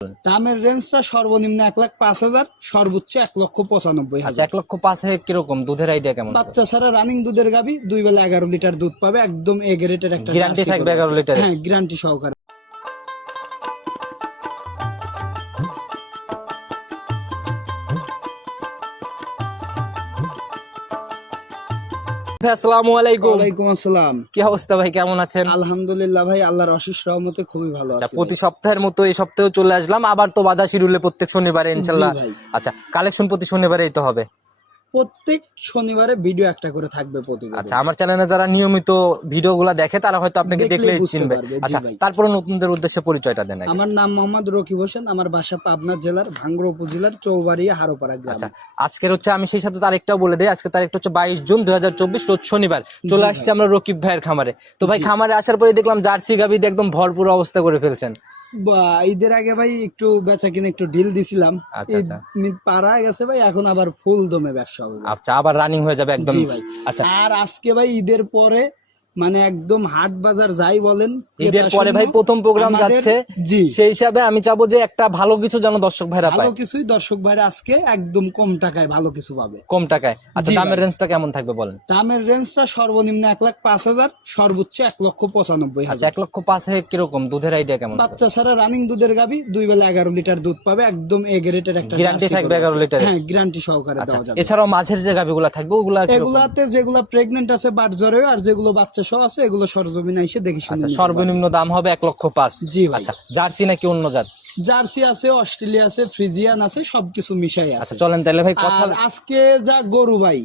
দামের রেঞ্জটা সর্বনিম্ন 1,05,000, সর্বোচ্চ 1,95,000। আচ্ছা, 1,05,000 কিরকম দুধের আইডিয়া কেমন? বাচ্চা ছাড়া রানিং দুধের গাবি, 2 বেলা 11 লিটার দুধ পাবে, একদম এ গ্রেডের একটা গ্যারান্টি থাকবে 11 লিটার? হ্যাঁ, গ্যারান্টি সহকারে। আসসালামু আলাইকুম। ওয়ালাইকুম আসসালাম। কি অবস্থা ভাই, কেমন আছেন? আলহামদুলিল্লাহ ভাই, আল্লাহর অশেষ রহমতে খুবই ভালো আছি। প্রতি সপ্তাহের মতো এই সপ্তাহেও চলে আসলাম, আবার তো বাধা শিডিউলে প্রত্যেক শনিবারে ইনশাআল্লাহ। আচ্ছা, কালেকশন প্রতি শনিবারেই তো হবে? প্রত্যেক শনিবারে ভিডিও একটা করে থাকবে প্রতিদিন। আচ্ছা, আমার চ্যানেলে যারা নিয়মিত ভিডিওগুলো দেখে তারা হয়তো আপনাকে দেখলেই চিনবে। আচ্ছা, তারপরে নতুনদের উদ্দেশ্যে পরিচয়টা দেন। আমার নাম মোহাম্মদ রকিব হোসেন, আমার বাসা পাবনা জেলার ভাঙ্গুড়া উপজেলার চৌবাড়িয়া হারোপাড়া গ্রাম। আচ্ছা, আজকের হচ্ছে আমি সেই সাথে তারিখটাও বলে দেই। আজকে তারিখটা হচ্ছে 22 জুন 2024, রোজ শনিবার। চলে আসছে আমরা রকিব ভাইয়ের খামারে। তো ভাই, খামারে আসার পরে দেখলাম জার্সি গাবি দিয়ে একদম ভরপুর অবস্থা করে ফেলছেন। ঈদের আগে ভাই একটু বেচা কিনে একটু ডিল দিছিলাম, পারা গেছে ভাই, এখন আবার ফুল দমে ব্যবসা হবে। আচ্ছা, আবার রানিং হয়ে যাবে একদম। আচ্ছা, আর আজকে ভাই ঈদের পরে মানে একদম হাট বাজার যাই বলেন, ঈদের পরে ভাই প্রথম প্রোগ্রাম যাচ্ছে, সেই হিসাবে আমি চাবো যে একটা ভালো কিছু যেন দর্শক ভাইরা পায়। ভালো কিছুই দর্শক ভাইরা আজকে একদম কম টাকায় ভালো কিছু পাবে। কম টাকায়? আচ্ছা, দামের রেঞ্জটা কেমন থাকবে বলেন? দামের রেঞ্জটা সর্বনিম্ন 1,05,000, সর্বোচ্চ 1,95,000। আচ্ছা, 1,05,000 কিরকম দুধের আইডিয়া কেমন? বাচ্চা ছাড়া রানিং দুধের গাবি, 2 বেলা 11 লিটার দুধ পাবে, একদম এ গ্রেডের একটা গ্যারান্টি থাকবে 11 লিটার? হ্যাঁ, গ্যারান্টি সহকারে দেওয়া যাবে। এছাড়াও মাঝের যে গাবিগুলো থাকবে ওগুলা এগুলাতে যেগুলো প্রেগন্যান্ট আছে বাট জ্বরে, আর যেগুলো বাচ্চা সহ আছে এগুলো সরজমিনে এসে দেখে শুনে। আচ্ছা, সর্বনিম্ন দাম হবে 1,05,000? জি ভাই। আচ্ছা, জার্সি নাকি অন্য জাত? জার্সি আছে, অস্ট্রেলিয়া আছে, ফ্রিজিয়ান আছে, সবকিছু মিশাই আছে। আচ্ছা, চলেন তাহলে ভাই কথা। আজকে যা গরু ভাই,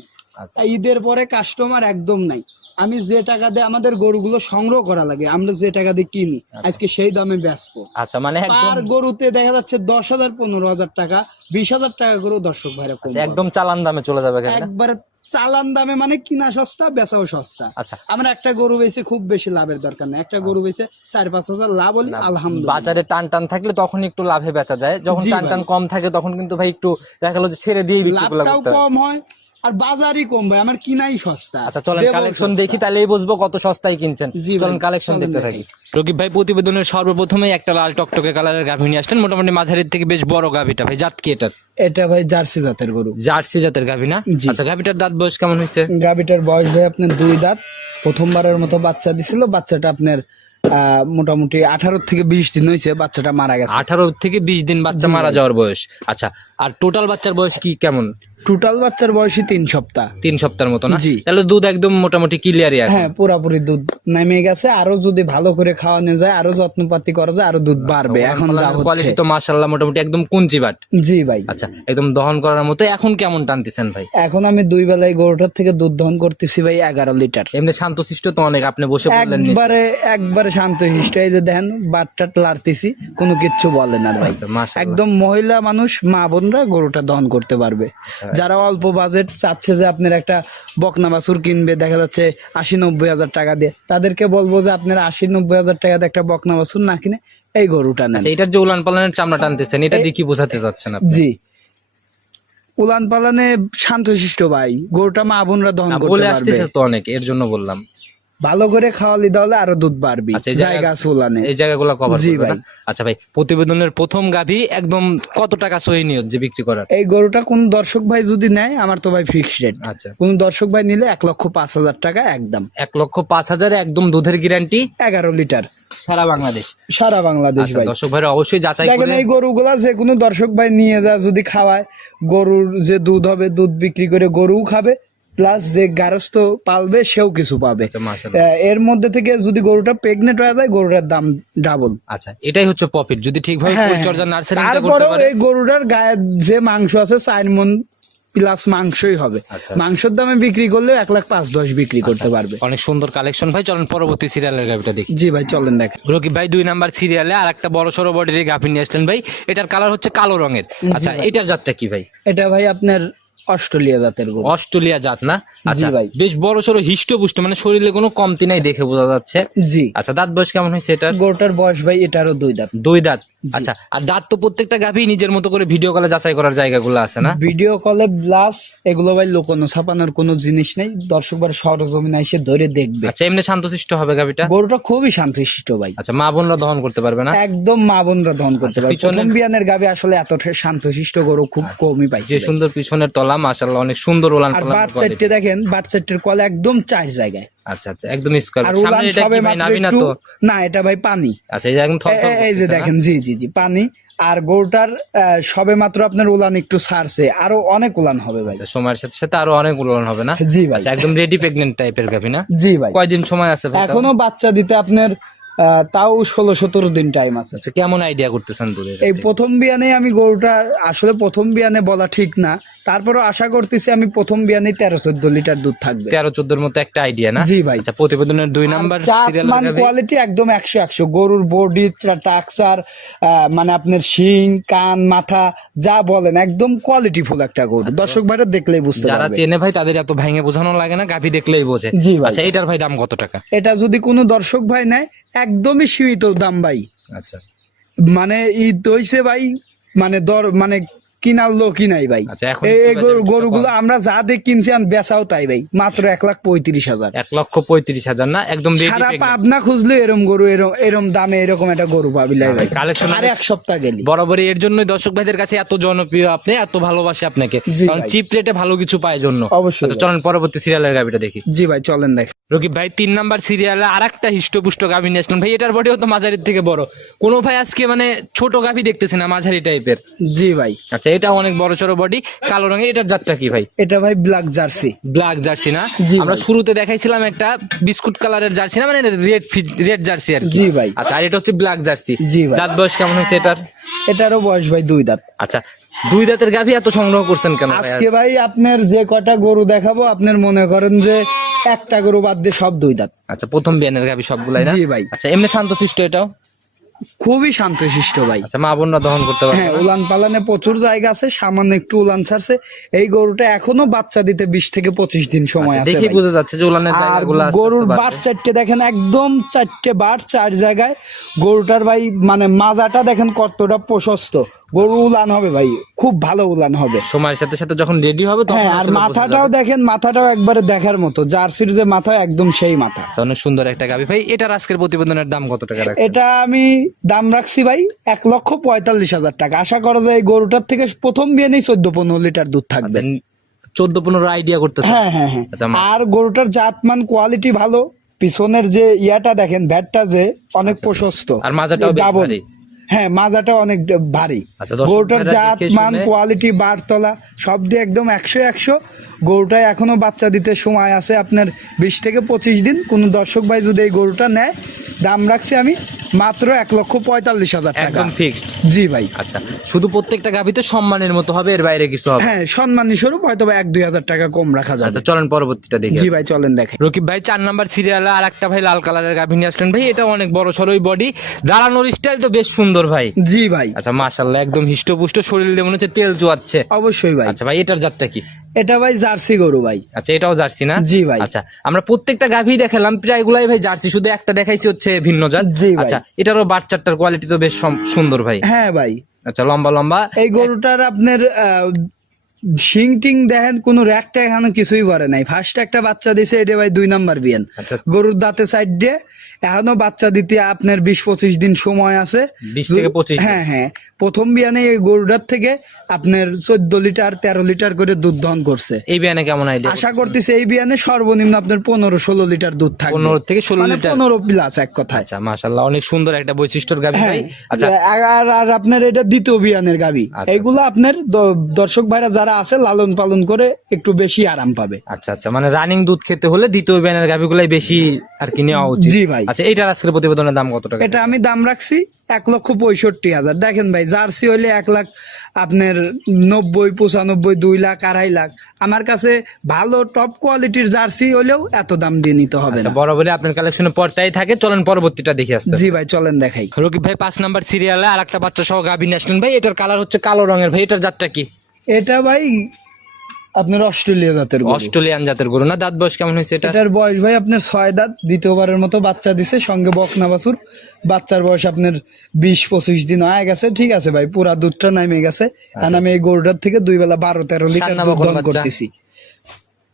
ঈদের পরে কাস্টমার একদম নাই। আমি যে টাকা দিয়ে আমাদের গরুগুলো সংগ্রহ করা লাগে, আমরা যে টাকা দিয়ে কিনি, আজকে সেই দামে বেচবো। আচ্ছা, মানে আর গরুতে দেখা যাচ্ছে 10,000, 15,000 টাকা, 20,000 টাকা গরু দর্শক ভাইরা একদম চালান দামে চলে যাবে। একবারে চালান দামে, মানে কিনা সস্তা বেচাও সস্তা। আচ্ছা, আমরা একটা গরু বেচে খুব বেশি লাভের দরকার নেই, একটা গরু বেচে 4-5 হাজার লাভ হলে আলহামদুলিল্লাহ। বাজারে টান টান থাকলে তখন একটু লাভে বেচা যায়, যখন টান টান কম থাকে তখন কিন্তু ভাই একটু দেখা গেল যে ছেড়ে দিয়ে লাভটাও কম হয়, আর বাজারই কম ভাই, আমার কিনাই সস্তা। আচ্ছা, চলেন কালেকশন দেখি, তাহলেই বুঝবো কত সস্তায় কিনছেন। চলেন কালেকশন দেখতে থাকি। রকিব ভাই, প্রতিবেদনের সর্বপ্রথমে একটা লাল টকটকে কালারের গাভী নিয়ে আসলেন, মোটামুটি মাঝারির থেকে বেশ বড় গাভীটা। ভাই, জাত কি এটা? এটা ভাই জার্সি জাতের গরু। জার্সি জাতের গাভী না? আচ্ছা, গাভীটার দাঁত বয়স কেমন হয়েছে? গাভীটার বয়স ভাই আপনার 2 দাঁত, প্রথমবারের মতো বাচ্চা দিছিল। বাচ্চাটা আপনার মোটামুটি 18 থেকে 20 দিন হয়েছে, বাচ্চাটা মারা গেছে। 18 থেকে 20 দিন বাচ্চা মারা যাওয়ার বয়স। আচ্ছা, আর টোটাল বাচ্চার বয়স কি কেমন? টোটাল বাচ্চার বয়সই 3 সপ্তাহ। 3 সপ্তাহের মতো না? তাহলে দুধ একদম মোটামুটি ক্লিয়ারই আছে? হ্যাঁ, পুরোপুরি দুধ নেমে গেছে। আরো যদি ভালো করে খাওয়ানো যায়, আরো যত্নপাতি করা যায়, আরো দুধ বাড়বে। এখন যা হচ্ছে কোয়ালিটি তো মাশাআল্লাহ মোটামুটি একদম কুঞ্চি বাট। জি ভাই। আচ্ছা, একদম দহন করার মতো। এখন কেমন টানতেছেন ভাই? এখন আমি 2 বেলায় গরুটার থেকে দুধ দহন করতেছি ভাই 11 লিটার। এমনি শান্তশিষ্ট তো অনেক, আপনি বসে বললেন একবারে শান্তশিষ্ট। এই যে দেখেন বাটটাট লাড়তেছি, কোনো কিচ্ছু বলে না ভাই। একদম মহিলা মানুষ, মা বোনরা গরুটা দহন করতে পারবে। যারা অল্প বাজেট চাচ্ছে যে আপনার একটা বকনা বাছুর কিনবে, দেখা যাচ্ছে 80-90 হাজার টাকা দিয়ে, তাদেরকে বলবো যে আপনারা 80-90 হাজার টাকা দিয়ে একটা বকনা বাছুর না কিনে এই গরুটা নেন। এটার যে উলান পালানের চামড়া টানতেছেন, এটা দিয়ে কি বোঝাতে চাচ্ছেন আপনি? জি, উলান পালানে শান্তশিষ্ট ভাই, গরুটা মা বোনরা দহন করতে পারবে। তো অনেক, এর জন্য বললাম। ভালো করে খাওয়ালি তাহলে আরো দুধ বাড়বে। জায়গা আছে উলানে, এই জায়গাগুলো কভার করবে না? আচ্ছা ভাই, প্রতিবেদনের প্রথম গাভী একদম কত টাকা সহি নিয়ত যে বিক্রি করার? এই গরুটা কোন দর্শক ভাই যদি নেয়, আমার তো ভাই ফিক্সড রেট। আচ্ছা, কোন দর্শক ভাই নিলে 1,05,000 টাকা একদম। 1,05,000 একদম দুধের গ্যারান্টি, 11 লিটার, সারা বাংলাদেশ। সারা বাংলাদেশ ভাই। দর্শক ভাই অবশ্যই যাচাই করে দেখেন, এই গরুগুলা যে কোনো দর্শক ভাই নিয়ে যা যদি খাওয়ায়, গরুর যে দুধ হবে, দুধ বিক্রি করে গরুও খাবে, প্লাস যে গারস্থ পালবে সেও কিছু পাবে। এর মধ্যে থেকে যদি গরুটা প্রেগনেন্ট হয়ে যায়, গরুটার দাম ডাবল। আচ্ছা, এটাই হচ্ছে প্রফিট যদি ঠিকভাবে পরিচর্যা নার্সারিং করতে পারে। তারপরে এই গরুটার গায়ে যে মাংস আছে 4 মণ প্লাস মাংসই হবে। মাংসের দামে বিক্রি করলে 1,05,10 বিক্রি করতে পারবে। অনেক সুন্দর কালেকশন ভাই। চলেন পরবর্তী সিরিয়ালের গাভিটা দেখি। জি ভাই, চলেন দেখেন। রকিব ভাই, 2 নাম্বার সিরিয়ালে আর একটা বড় সড়ো বডির গাভী নিয়ে আসলেন ভাই। এটার কালার হচ্ছে কালো রঙের। আচ্ছা, এটার জাতটা কি ভাই? এটা ভাই আপনার অস্ট্রেলিয়া জাতের গরু। অস্ট্রেলিয়া জাত না? আচ্ছা ভাই, বেশ বড় সড়ো হিষ্টপুষ্ট, মানে শরীরে কোনো কমতি নাই দেখে বোঝা যাচ্ছে। জি। আচ্ছা, দাঁত বয়স কেমন হয়েছে এটার? গরুটার বয়স ভাই এটারও 2 দাঁত। 2 দাঁত? আচ্ছা, আর দাঁত তো প্রত্যেকটা গাভী নিজের মতো করে ভিডিও কলে যাচাই করার জায়গাগুলো আছে না? ভিডিও কলে ব্লাস এগুলো ভাই লোকানো ছাপানোর কোনো জিনিস নেই, দর্শক ভাই সরজমিনে এসে ধরে দেখবে। আচ্ছা, এমনি শান্তশিষ্ট হবে গাভীটা? গরুটা খুবই শান্তশিষ্ট ভাই। আচ্ছা, মা বোনরা দহন করতে পারবে না? একদম মা বোনরা দহন করতে আচ্ছা, পারবে। পিছনে- প্রথম বিয়ানের গাভী আসলে এত শান্তশিষ্ট গরু খুব কমই পাইছে যে ভাই। সুন্দর পিছনের তলা, মাশাআল্লাহ অনেক সুন্দর ওলান আর পালান বাট quality। চারটে দেখেন, বাট চারটের কলে একদম 4 জায়গায়। আচ্ছা আচ্ছা, একদম স্কোয়ার। আর সামনে উলান এটা সবে কি ভাই মাত্র নাভি না একটু, তো? না এটা ভাই পানি। আচ্ছা, এই যে একদম থরথর এই যে করতেছে না? দেখেন, জি জি জি পানি। আর গরুটার সবে মাত্র আপনার উলান একটু ছাড়ছে, আরো অনেক উলান হবে ভাই। আচ্ছা, সময়ের সাথে সাথে আরো অনেক উলান হবে না? জি ভাই। আচ্ছা, একদম রেডি প্রেগনেন্ট টাইপের গাভী না? জি ভাই। কয়দিন সময় আছে ভাই তাও? এখনো বাচ্চা দিতে আপনার তাও 16-17 দিন টাইম আছে। আচ্ছা, কেমন আইডিয়া করতেছেন দুধের? এই প্রথম বিয়ানে আমি গরুটা আসলে প্রথম বিয়ানে বলা ঠিক না, তারপরও আশা করতেছি আমি প্রথম বিয়ানে 13-14 লিটার দুধ থাকবে। 13-14 মতো একটা আইডিয়া না? জি ভাই। আচ্ছা, প্রতিবেদনের 2 নাম্বার সিরিয়ালের গাভী। কোয়ালিটি একদম 100-100। গরুর বডি টাক্সার, মানে আপনার শিং, কান, মাথা যা বলেন একদম কোয়ালিটি ফুল একটা গরু। দর্শক ভাইরা দেখলেই বুঝতে যারা পারবে। চেনে ভাই তাদের এত ভাঙে বোঝানো লাগে না, গাভী দেখলেই বোঝে। জি ভাই। আচ্ছা, এটার ভাই দাম কত টাকা? এটা যদি কোনো দর্শক ভাই নেয় একদমই সীমিত দাম ভাই। আচ্ছা মানে ঈদ হইছে ভাই, মানে দর মানে কিনার লোকই নাই ভাই। আচ্ছা, এখন এই গরুগুলো আমরা যা দিয়ে কিনছি আর বেচাও তাই ভাই, মাত্র 1,35,000। 1,35,000 না? একদম রেডি সারা পাবনা খুঁজলে এরম গরু এরম দামে এরকম একটা গরু পাবি লাই ভাই। কালেকশন আর এক সপ্তাহ গেলি। বরাবরই এর জন্যই দর্শক ভাইদের কাছে এত জনপ্রিয়, আপনি এত ভালোবাসে আপনাকে, জি কারণ ভাই। চিপ রেটে ভালো কিছু পায় জন্য। অবশ্যই আচ্ছা, ভাই। চলেন পরবর্তী সিরিয়ালের গাভীটা দেখি। জি ভাই চলেন দেখ। রকিব ভাই 3 নাম্বার সিরিয়ালে আরেকটা হিষ্টপুষ্ট গাভী নিয়ে আসলেন ভাই। এটার বডিও তো মাঝারির থেকে বড়। কোনো ভাই আজকে মানে ছোট গাভী দেখতেছি না, মাঝারি টাইপের। জি ভাই। আচ্ছা, এটা অনেক বড় সড়ো বডি, কালো রঙের। এটার জাতটা কি ভাই? এটা ভাই ব্ল্যাক জার্সি। ব্ল্যাক জার্সি না? জি আমরা ভাই। শুরুতে দেখাইছিলাম একটা বিস্কুট কালারের জার্সি না, মানে রেড জার্সি আর কি। জি ভাই। আচ্ছা, আর এটা হচ্ছে ব্ল্যাক জার্সি। জি ভাই। দাঁত বয়স কেমন হয়েছে এটার? এটারও বয়স ভাই 2 দাঁত। আচ্ছা, 2 দাঁতের গাভী এত সংগ্রহ করছেন কেন ভাই? আজকে ভাই আপনার যে কটা গরু দেখাবো, আপনার মনে করেন যে একটা গরু বাদ দিয়ে সব 2 দাঁত। আচ্ছা, প্রথম বিয়ানের গাভী সবগুলাই না? জি ভাই। আচ্ছা, এমনি শান্তশিষ্ট এটাও? খুবই শান্তশিষ্ট ভাই। আচ্ছা, মা বোনরা দহন করতে পারবে হ্যাঁ, না? উলান পালানে প্রচুর জায়গা আছে, সামান্য একটু উলান ছাড়ছে। এই গরুটা এখনো বাচ্চা দিতে 20 থেকে 25 দিন সময় আচ্ছা, আছে দেখেই ভাই। বোঝা যাচ্ছে যে উলানের আর জায়গাগুলো আস্তে গরুর আস্তে বাট বাড়বে। 4টে দেখেন, একদম 4টে বাট 4 জায়গায়। গরুটার ভাই মানে মাজাটা দেখেন কতটা প্রশস্ত। গরু উলান হবে ভাই, খুব ভালো উলান হবে। সময়ের সাথে সাথে যখন রেডি হবে তখন হ্যাঁ, আর আসলে বোঝা মাথাটাও যাবে। দেখেন, মাথাটাও একবারে দেখার মতো। জার্সির যে মাথা, একদম সেই মাথা। আচ্ছা, অনেক সুন্দর একটা গাভী ভাই। এটার আজকের প্রতিবেদনের দাম কত টাকা রাখছেন? এটা আমি দাম রাখছি ভাই 1,45,000 টাকা। আশা করা যায় এই গরুটার থেকে প্রথম বিয়ানেই 14-15 লিটার দুধ থাকবে। আচ্ছা, 14-15 আইডিয়া করতেছে। হ্যাঁ হ্যাঁ হ্যাঁ। আচ্ছা, আর গরুটার জাতমান কোয়ালিটি ভালো। পিছনের যে ইয়াটা দেখেন, ভ্যাটটা যে অনেক প্রশস্ত। আর মাজাটাও বেশ ডাবল। ভারী। হ্যাঁ, মাজাটা অনেক ভারী। আচ্ছা, দর্শক গরুটার ভাইরা জাত দেখে মান, শুনে- কোয়ালিটি, বারতলা সব দিয়ে একদম 100-100। গরুটায় এখনো বাচ্চা দিতে সময় আছে আপনার 20 থেকে 25 দিন। কোন দর্শক ভাই যদি এই গরুটা নেয়, দাম রাখছি আমি মাত্র 1,45,000 টাকা। একদম ফিক্সড। জি ভাই। আচ্ছা, শুধু প্রত্যেকটা গাভীতে সম্মানের মতো হবে, এর বাইরে কিছু হবে? হ্যাঁ, সম্মানী স্বরূপ হয়তো 1-2 হাজার টাকা কম রাখা যাবে। আচ্ছা, চলেন পরবর্তীটা দেখি। জি ভাই চলেন দেখেন। রকিব ভাই 4 নাম্বার সিরিয়ালে আর একটা ভাই লাল কালারের গাভী নিয়ে আসলেন ভাই। এটা অনেক বড় সরই বডি, দাঁড়ানোর স্টাইল তো বেশ সুন্দর ভাই। জি ভাই। আচ্ছা, মাশাআল্লাহ একদম হিষ্টপুষ্ট, শরীর দিয়ে মনে হচ্ছে তেল চুয়াচ্ছে। অবশ্যই ভাই। আচ্ছা ভাই, এটার জাতটা কি? এটা ভাই জার্সি গরু ভাই। আচ্ছা, এটাও জার্সি না? জি ভাই। আচ্ছা, আমরা প্রত্যেকটা গাভী দেখালাম প্রায় গুলাই ভাই জার্সি, শুধু একটা দেখাইছি হচ্ছে ভিন্ন জাত। জি ভাই। আচ্ছা, এটারও বাচ্চাটার কোয়ালিটি তো বেশ সুন্দর ভাই। হ্যাঁ ভাই। আচ্ছা, লম্বা লম্বা। এই গরুটার আপনার শিং টিং দেখেন, কোন র্যাকটা এখানে কিছুই পরে নাই। ফার্স্ট একটা বাচ্চা দিছে, এটা ভাই 2 নাম্বার বিয়ান। আচ্ছা। গরুর দাঁতে সাইড দিয়ে এখনো বাচ্চা দিতে আপনার 20-25 দিন সময় আছে। 20 থেকে 25 দিন। হ্যাঁ হ্যাঁ। প্রথম বিয়ানে এই গরুটার থেকে আপনার 14 লিটার 13 লিটার করে দুধ দহন করছে। এই বিয়ানে কেমন আইডিয়া? আশা করতেছি এই বিয়ানে সর্বনিম্ন আপনার 15-16 লিটার দুধ থাকবে। 15 থেকে 16 মানে লিটার। 15 প্লাস এক কথায়। আচ্ছা, মাশাআল্লাহ অনেক সুন্দর একটা বৈশিষ্ট্যর গাভী ভাই। আচ্ছা, আর আপনার এটা দ্বিতীয় বিয়ানের গাবি। আচ্ছা। এইগুলো আপনার দর্শক ভাইরা যারা আছে লালন পালন করে একটু বেশি আরাম পাবে। আচ্ছা আচ্ছা, মানে রানিং দুধ খেতে হলে দ্বিতীয় বিয়ানের গাভীগুলাই বেশি আর কি নেওয়া উচিত। জি ভাই। আচ্ছা, এইটার আজকের প্রতিবেদনের দাম কত টাকা? এটা আমি দাম রাখছি 1,65,000। দেখেন ভাই, জার্সি হইলে 1 লাখ আপনার 90-95, 2 লাখ 2.5 লাখ। আমার কাছে ভালো টপ কোয়ালিটির জার্সি হলেও এত দাম দিয়ে নিতে হবে আচ্ছা, না। বরাবরই আপনার কালেকশনে পর্দায় থাকে। চলেন পরবর্তীটা দেখে আসতে। জি ভাই চলেন দেখাই। রকিব ভাই 5 নাম্বার সিরিয়ালে আর একটা বাচ্চা সহ গাভী নিয়ে আসলেন ভাই। এটার কালার হচ্ছে কালো রঙের ভাই। এটার জাতটা কি? এটা ভাই আপনার অস্ট্রেলিয়া জাতের গরু। অস্ট্রেলিয়ান জাতের গরু না? দাঁত বয়স কেমন হয়েছে এটা? এটার বয়স ভাই আপনার 6 দাঁত, দ্বিতীয়বারের মতো বাচ্চা দিছে, সঙ্গে বকনা বাছুর। বাচ্চার বয়স আপনার 20-25 দিন হয়ে গেছে। ঠিক আছে ভাই, পুরা দুধটা নামে গেছে, কারণ আমি এই গরুটার থেকে 2 বেলা 12-13 লিটার সান্না দুধ বকন দহন বাচ্চা? করতেছি।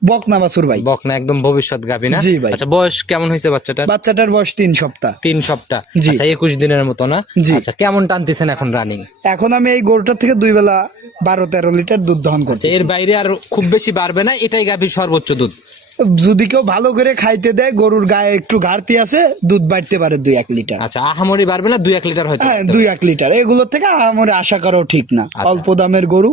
বকনা বাছুর ভাই। বকনা, একদম ভবিষ্যৎ গাভী না? জি ভাই। আচ্ছা, বয়স কেমন হয়েছে বাচ্চাটার? বাচ্চাটার বয়স 3 সপ্তাহ। 3 সপ্তাহ। জি। আচ্ছা, 21 দিনের মতো না? জি। আচ্ছা, কেমন টানতেছেন এখন রানিং? এখন আমি এই গরুটার থেকে 2 বেলা 12-13 লিটার দুধ দহন করছি। এর বাইরে আর খুব বেশি বাড়বে না, এটাই গাভীর সর্বোচ্চ দুধ। যদি কেউ ভালো করে খাইতে দেয়, গরুর গায়ে একটু ঘাটতি আছে, দুধ বাড়তে পারে 2-1 লিটার। আচ্ছা, আহামরি বাড়বে না, 2-1 লিটার হয়তো? হ্যাঁ, 2-1 লিটার। এগুলোর থেকে আমার আশা করাও ঠিক না। আচ্ছা। অল্প দামের গরু,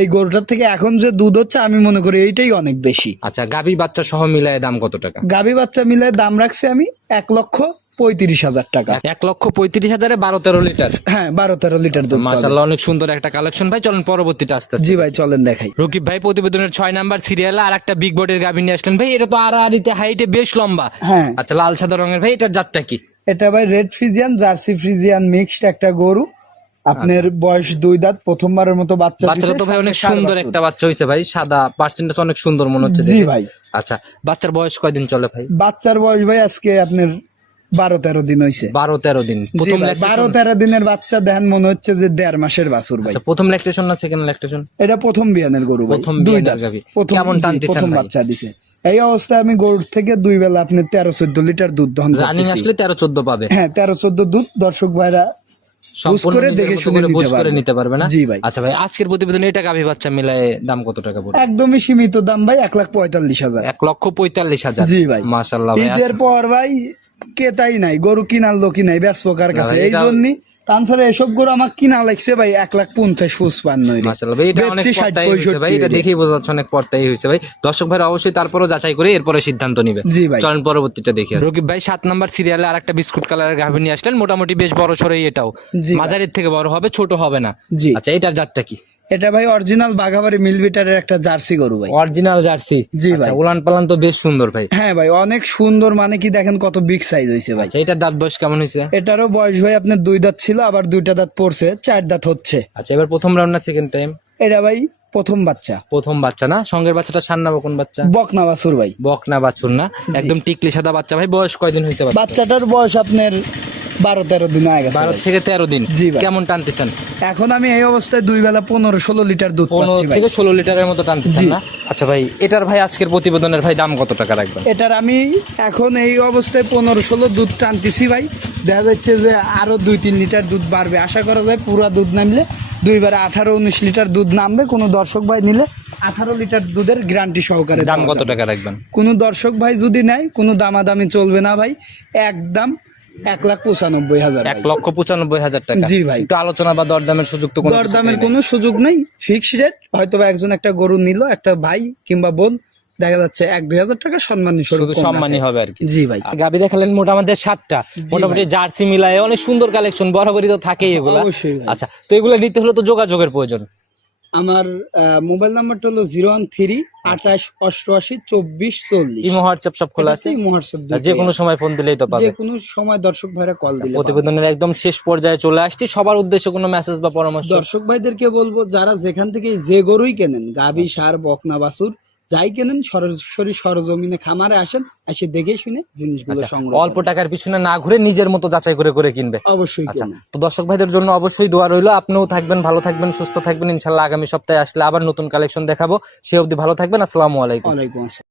এই গরুটার থেকে এখন যে দুধ হচ্ছে, আমি মনে করি এইটাই অনেক বেশি। আচ্ছা, গাভী বাচ্চা সহ মিলায় দাম কত টাকা? গাভী বাচ্চা মিলে দাম রাখছি আমি 1,35,000 টাকা। 1,35,000-এ 12-13 লিটার? হ্যাঁ, 12-13 লিটার দুধ পাবে। মাশাআল্লাহ, অনেক সুন্দর একটা কালেকশন ভাই। চলেন পরবর্তীটা আস্তে আস্তে। জি ভাই, চলেন দেখাই। রকিব ভাই প্রতিবেদনের 6 নাম্বার সিরিয়ালে আর একটা বিগ বডির গাভী নিয়ে আসলেন ভাই। এটা তো আড়াআড়িতে হাইটে বেশ লম্বা। হ্যাঁ, আচ্ছা, লাল সাদা রঙের ভাই, এটার জাতটা কি? এটা ভাই red Friesian jersey Friesian mixed একটা গরু। আপনার বয়স 2 দাঁত, প্রথমবারের মতো বাচ্চা বাচ্চাটা দিছে, তো ভাই অনেক সাড়ে সুন্দর বছর। একটা বাচ্চা হয়েছে ভাই, সাদা পার্সেন্টেজ অনেক সুন্দর মনে হচ্ছে জি দেখে। ভাই। আচ্ছা, বাচ্চার বয়স কয়দিন চলে ভাই? বাচ্চার বয়স ভাই আজকে আপনার 12-13 দিন হয়েছে। 12-13 দিন। প্রথম lactation? 12-13 দিনের বাচ্চা দেখেন, মনে হচ্ছে যে 1.5 মাসের বাছুর ভাই। আচ্ছা, প্রথম ল্যাকটেশন না সেকেন্ড ল্যাকটেশন? এটা প্রথম বিয়ানের গরু ভাই, প্রথম 2 বিয়ানের দাঁত গাভী। প্রথম। কেমন জি, টানতেছেন প্রথম ভাই? বাচ্চা দিছে। এই অবস্থায় আমি গরুর থেকে 2 বেলা আপনি 13-14 লিটার দুধ দহন রানিং করতেছি। আসলে 13-14 পাবে? হ্যাঁ, 13-14 দুধ দর্শক ভাইরা বুঝ সম্পূর্ণ করে নিজের দেখে মতো শুনে করে বুঝ নিতে করে পারবে। নিতে পারবে না? জি ভাই। আচ্ছা ভাই, আজকের প্রতিবেদনে এটা গাভী বাচ্চা মিলায়ে দাম কত টাকা পড়বে? একদমই সীমিত দাম ভাই, 1,45,000। 1,45,000? জি ভাই। মাশাআল্লাহ ভাই। ঈদের পর ভাই কেতাই নাই, গরু কিনার লোকই নাই ব্যস্তকার কাছে, ভাই, এই এটা- জন্যই। তাছাড়া এসব গরু আমার কিনা লাগছে ভাই 1,50,55 মাশাআল্লাহ ভাই, এটা অনেক পর্তাই হয়েছে ভাই, এটা দেখেই বোঝা যাচ্ছে অনেক পর্তাই হয়েছে ভাই। দর্শক ভাইরা অবশ্যই তারপরও যাচাই করে এরপরে সিদ্ধান্ত নিবে। জি ভাই। চলেন পরবর্তীটা দেখি। রকিব ভাই 7 নাম্বার সিরিয়ালে আরেকটা বিস্কুট কালারের গাভী নিয়ে আসলেন, মোটামুটি বেশ বড় সরই এটাও। জি ভাই। মাঝারির থেকে বড় হবে, ছোট হবে না। জি। আচ্ছা, এটার জাতটা কি? এটা ভাই অরিজিনাল বাঘাবাড়ি মিলবিটারের একটা জার্সি গরু ভাই। Original jersey? জি আচ্ছা, ভাই। উলান পালান তো বেশ সুন্দর ভাই। হ্যাঁ ভাই, অনেক সুন্দর, মানে কি দেখেন কত বিগ সাইজ হয়েছে ভাই। আচ্ছা, এটার দাঁত বয়স কেমন হয়েছে? এটারও বয়স ভাই আপনার 2 দাঁত ছিল, আবার 2টা দাঁত পড়ছে, 4 দাঁত হচ্ছে। আচ্ছা, এবার প্রথম রাউন্ড না সেকেন্ড টাইম? এটা ভাই প্রথম বাচ্চা। প্রথম বাচ্চা না? সঙ্গের বাচ্চাটা সান্না বকন বাচ্চা? বকনা বাছুর ভাই। বকনা বাছুর না? একদম টিকলি সাদা বাচ্চা ভাই। বয়স কয়দিন হয়েছে বাচ্চা? বাচ্চাটার বয়স আপনার 12-13 দিন হয়ে গেছে 12 ভাই। থেকে 13 দিন। জি ভাই। কেমন টানতেছেন? এখন আমি এই অবস্থায় 2 বেলা 15-16 লিটার দুধ 15 পাচ্ছি ভাই। থেকে 16 লিটারের মতো টানতেছেন জি। না? আচ্ছা ভাই, এটার ভাই আজকের প্রতিবেদনের ভাই দাম কত টাকা রাখবেন? এটার আমি এখন এই অবস্থায় 15-16 দুধ টানতেছি ভাই। দেখা যাচ্ছে যে আরো 2-3 লিটার দুধ বাড়বে, আশা করা যায়। পুরা দুধ নামলে 2 বারে 18-19 লিটার দুধ নামবে। কোনো দর্শক ভাই নিলে 18 লিটার দুধের গ্যারান্টি সহকারে দাম দেওয়া কত যাবে। টাকা রাখবেন? কোনো দর্শক ভাই যদি নেয়, কোনো দামাদামি চলবে না ভাই, একদম 1,95,000 ভাই। 1,95,000 টাকা? জি ভাই। একটু আলোচনা বা দরদামের সুযোগ তো কোনো দরদামের কিছুতেই নেই। কোনো সুযোগ নেই, ফিক্সড রেট। হয়তো বা একজন একটা গরু নিল, একটা ভাই কিংবা বোন, দেখা যাচ্ছে 1-2 হাজার টাকা সম্মানী স্বরূপ শুধু কম সম্মানই রাখে। হবে আর কি। জি ভাই। গাবি দেখালেন মোটামুটি 7টা, মোটামুটি জার্সি মিলায় অনেক সুন্দর কালেকশন, বরাবরই তো থাকেই এগুলো। অবশ্যই ভাই। আচ্ছা, তো এগুলো নিতে হলে তো যোগাযোগের প্রয়োজন। আমার মোবাইল নাম্বারটা হলো 013-28-88-24-40। ইমো হোয়াটসঅ্যাপ সব খোলা আছে? যে কোনো সময় ফোন দিলেই তো পাবে। যে কোনো সময় দর্শক ভাইরা কল দিলে পাবে। প্রতিবেদনের একদম শেষ পর্যায়ে চলে আসছি। সবার উদ্দেশ্যে কোনো মেসেজ বা পরামর্শ? দর্শক ভাইদেরকে বলবো, যারা যেখান থেকে যে গরুই কেনেন, গাবি, ষাঁড়, বকনা, বাছুর যাই কেনেন, সরাসরি সরজমিনে খামারে আসেন, এসে দেখে শুনে জিনিসগুলো সংগ্রহ অল্প করেন। টাকার পিছনে না ঘুরে নিজের মতো যাচাই করে করে কিনবে। অবশ্যই আচ্ছা, কেনেন। তো দর্শক ভাইদের জন্য অবশ্যই দোয়া রইলো। আপনিও থাকবেন, ভালো থাকবেন, সুস্থ থাকবেন। ইনশাল্লাহ আগামী সপ্তাহে আসলে আবার নতুন কালেকশন দেখাবো। সে অবধি ভালো থাকবেন। আসসালামু আলাইকুম। ওয়ালাইকুম আসসালাম।